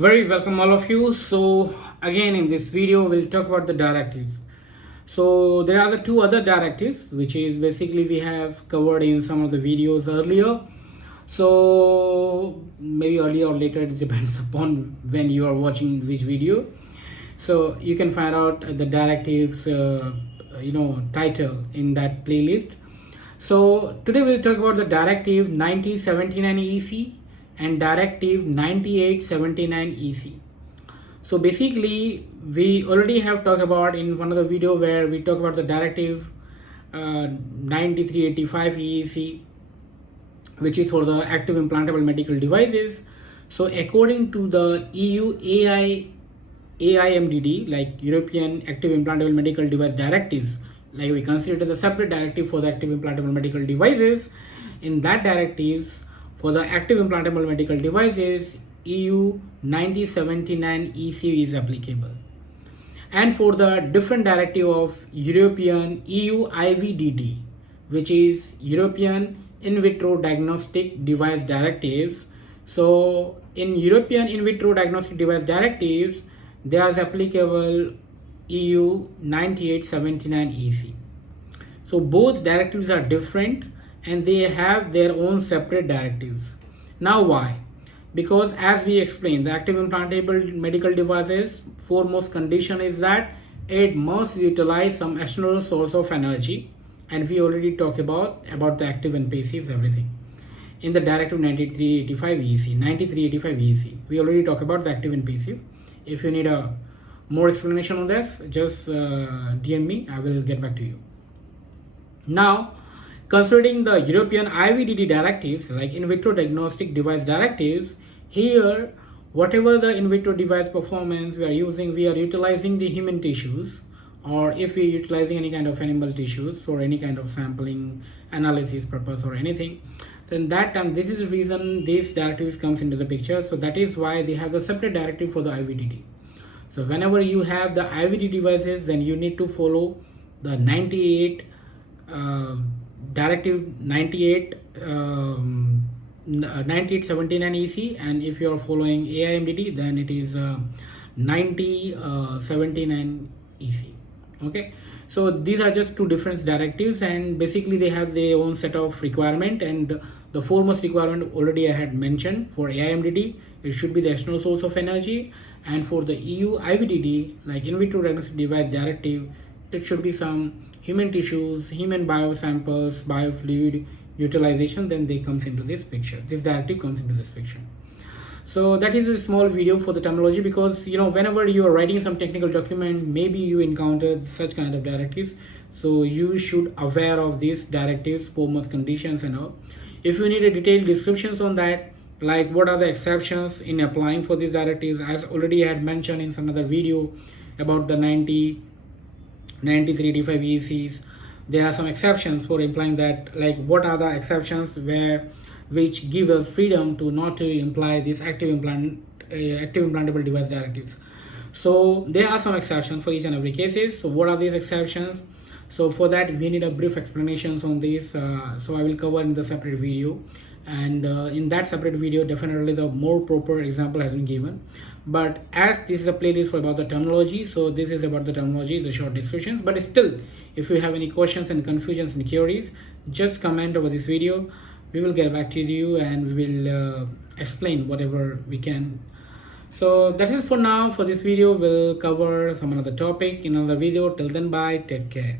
Very welcome all of you. So again in this video we'll talk about the directives. So there are the two other directives which is basically we have covered in some of the videos earlier. So maybe earlier or later, it depends upon when you are watching which video. So you can find out the directives title in that playlist. So today we'll talk about the Directive 9079 EC and Directive 9879 EC. So basically we already have talked about in one of the video where we talk about the Directive 9385 EC, which is for the active implantable medical devices. So according to the EU AIMDD, like European Active Implantable Medical Device Directives, like we consider it as a separate directive for the active implantable medical devices. In that directives for the active implantable medical devices, EU 9079 EC is applicable. And for the different directive of European EU IVDD, which is European in vitro diagnostic device directives. So in European in vitro diagnostic device directives, there is applicable EU 9879 EC. So both directives are different and they have their own separate directives. Now why? Because as we explained, the active implantable medical devices foremost condition is that it must utilize some external source of energy, and we already talked about the active and passives, everything in the Directive 9385 EC. We already talked about the active and passive. If you need a more explanation on this, just DM me, I will get back to you. Now, considering the European IVDD directives, like in vitro diagnostic device directives, here whatever the in vitro device performance we are using, we are utilizing the human tissues, or if we are utilizing any kind of animal tissues for any kind of sampling analysis purpose or anything, then that time this is the reason these directives comes into the picture. So that is why they have the separate directive for the IVDD. So whenever you have the IVD devices, then you need to follow the 9879 EC, and if you are following AIMDD, then it is 9079 EC. Okay, so these are just two different directives, and basically they have their own set of requirement. And the foremost requirement already I had mentioned for AIMDD, it should be the external source of energy, and for the EU IVDD, like in vitro diagnostic device directive, it should be some human tissues, human biosamples, biofluid utilization. Then they comes into this picture. This directive comes into this picture. So that is a small video for the terminology, because whenever you are writing some technical document, maybe you encounter such kind of directives. So you should aware of these directives, foremost conditions and all. If you need a detailed descriptions on that, like what are the exceptions in applying for these directives, as already I had mentioned in some other video about the 9385 ECs, there are some exceptions for implying that, like what are the exceptions which give us freedom to not to imply these active implantable device directives. So there are some exceptions for each and every cases. So what are these exceptions? So for that we need a brief explanations on this. So I will cover in the separate video, and in that separate video definitely the more proper example has been given. But as this is a playlist for about the terminology, so this is about the terminology, the short descriptions. But still, if you have any questions and confusions and queries, just comment over this video. We will get back to you and we will explain whatever we can. So that is for now for this video. We'll cover some another topic in another video. Till then, bye, take care.